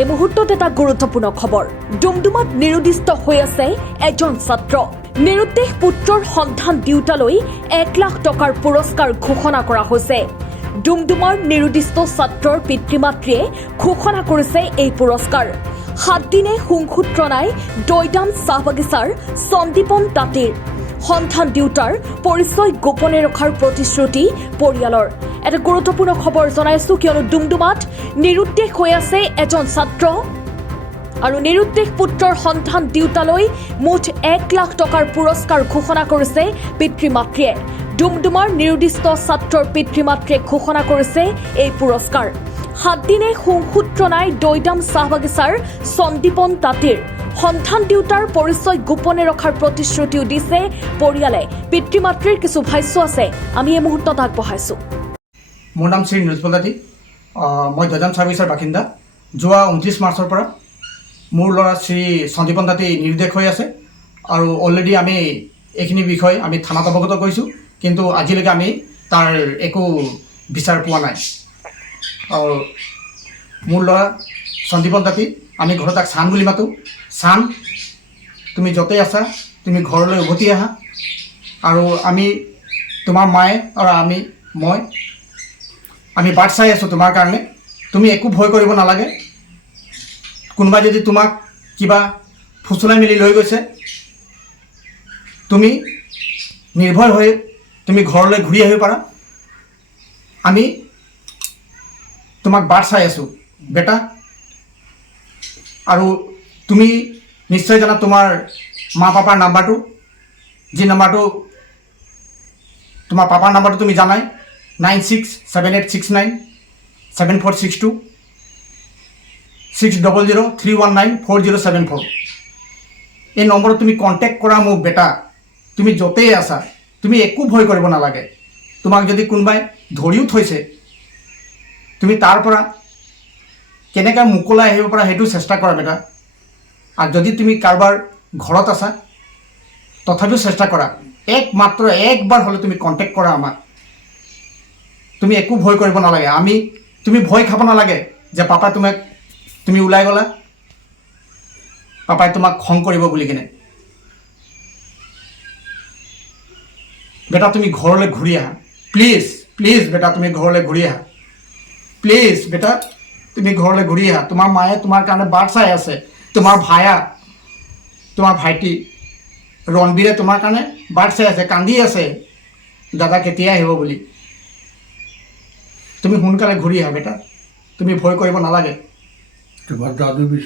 এই মুহূৰ্তত এটা গুৰুত্বপূৰ্ণ খবৰ ডুমডুমাত নিৰুদ্দিষ্ট হৈ আছে এজন ছাত্ৰ নিৰুদ্দেশ পুত্ৰৰ সন্ধান দিওঁতালৈ 1 লাখ টকাৰ পুৰস্কাৰ ঘোষণা কৰা হৈছে ডুমডুমাৰ নিৰুদ্দিষ্ট ছাত্ৰৰ পিতৃ-মাতৃয়ে ঘোষণা কৰিছে এই পুৰস্কাৰ 7 দিনে সংসূত্ৰ নাই দৈদাম চাহবাগিচাৰ সন্দীপন তাঁতীৰ সন্ধান দিওঁতাৰ পৰিচয় গোপনে ৰখাৰ প্ৰতিশ্ৰুতি পৰিয়ালৰ এটা গুৰুত্বপূৰ্ণ খবৰ জনাইছো কিয়নো ডুমডুমাত নিৰুদ্দেশ হৈ আছে এজন ছাত্ৰ আৰু নিৰুদ্দেশ পুত্ৰৰ সন্ধান দিওঁতালৈ মুঠ 1 লাখ টকাৰ পুৰস্কাৰ ঘোষণা কৰিছে পিতৃ-মাতৃয়ে ডুমডুমাৰ নিৰুদ্দিষ্ট ছাত্ৰৰ পিতৃ-মাতৃয়ে ঘোষণা কৰিছে এই পুৰস্কাৰ 7 দিনে সংসূত্ৰ নাই দৈদাম চাহবাগিচাৰ সন্দীপন তাঁতীৰ সন্ধান দিওঁতাৰ পৰিচয় গোপনে ৰখাৰ প্ৰতিশ্ৰুতিও দিছে পৰিয়ালে পিতৃ-মাতৃৰ কিছু ভাষ্য আছে আমি এই মুহূৰ্তত আগবঢ়াইছো মোৰ নাম শ্ৰী নুজবল তাঁতী মই দৈদাম চাহবাগিচাৰ বাসিন্দা যোৱা 29 মাৰ্চৰ পৰা মোৰ ল'ৰা শ্ৰী সন্দীপন তাঁতী নিৰুদ্দেশ হৈ আছে আৰু অলৰেডি আমি এইখিনি বিষয় আমি থানাত অৱগত কৰিছোঁ কিন্তু আজিলৈকে আমি তাৰ একো বিচাৰ পোৱা নাই আৰু মোৰ ল'ৰা সন্দীপন তাঁতী আমি ঘৰত তাক চান বুলি মাতোঁ চান তুমি য'তেই আছা তুমি ঘৰলৈ উভতি আহা আৰু আমি তোমাৰ মায়ে আৰু আমি বাট চাই আছোঁ তোমাৰ কাৰণে তুমি একো ভয় কৰিব নালাগে কোনোবাই যদি তোমাক কিবা ফুচলাই মেলি লৈ গৈছে তুমি নিৰ্ভয় হৈ তুমি ঘৰলৈ ঘূৰি আহিব পাৰা আমি তোমাক বাট চাই আছোঁ বেটা আৰু তুমি নিশ্চয় জানা তোমাৰ মা পাপাৰ নাম্বাৰটো যি নাম্বাৰটো তোমাৰ পাপাৰ নাম্বাৰটো তুমি জানাই 9678697462 6003194074 এই নম্বৰত তুমি কণ্টেক্ট কৰা মোক বেটা তুমি য'তেই আছা তুমি একো ভয় কৰিব নালাগে তোমাক যদি কোনোবাই ধৰিও থৈছে তুমি তাৰ পৰা কেনেকৈ মুকলাই আহিব পৰা সেইটো চেষ্টা কৰা বেটা আৰু যদি তুমি কাৰোবাৰ ঘৰত আছা তথাপিও চেষ্টা কৰা মাত্ৰ একবাৰ হ'লে তুমি কণ্টেক্ট কৰা আমাক তুমি একো ভয় কৰিব নালাগে তুমি ভয় খাব নালাগে যে পাপা তুমি ওলাই গ'লা পাপাই তোমাক খং কৰিব বুলি কিনে বেটা তুমি ঘৰলৈ ঘূৰি আহা প্লিজ বেটা তুমি ঘৰলৈ ঘূৰি আহা প্লিজ বেটা তুমি ঘৰলৈ ঘূৰি আহা তোমাৰ মায়ে তোমাৰ কাৰণে বাট চাই আছে তোমাৰ ভাইটি ৰণবীৰে তোমাৰ কাৰণে বাট চাই আছে কান্দি আছে দাদা কেতিয়া আহিব বুলি তুমি সোনকালে ঘূৰি আহা বেটা তুমি ভয় কৰিব নালাগে তোমাৰ দাদু বিচাৰি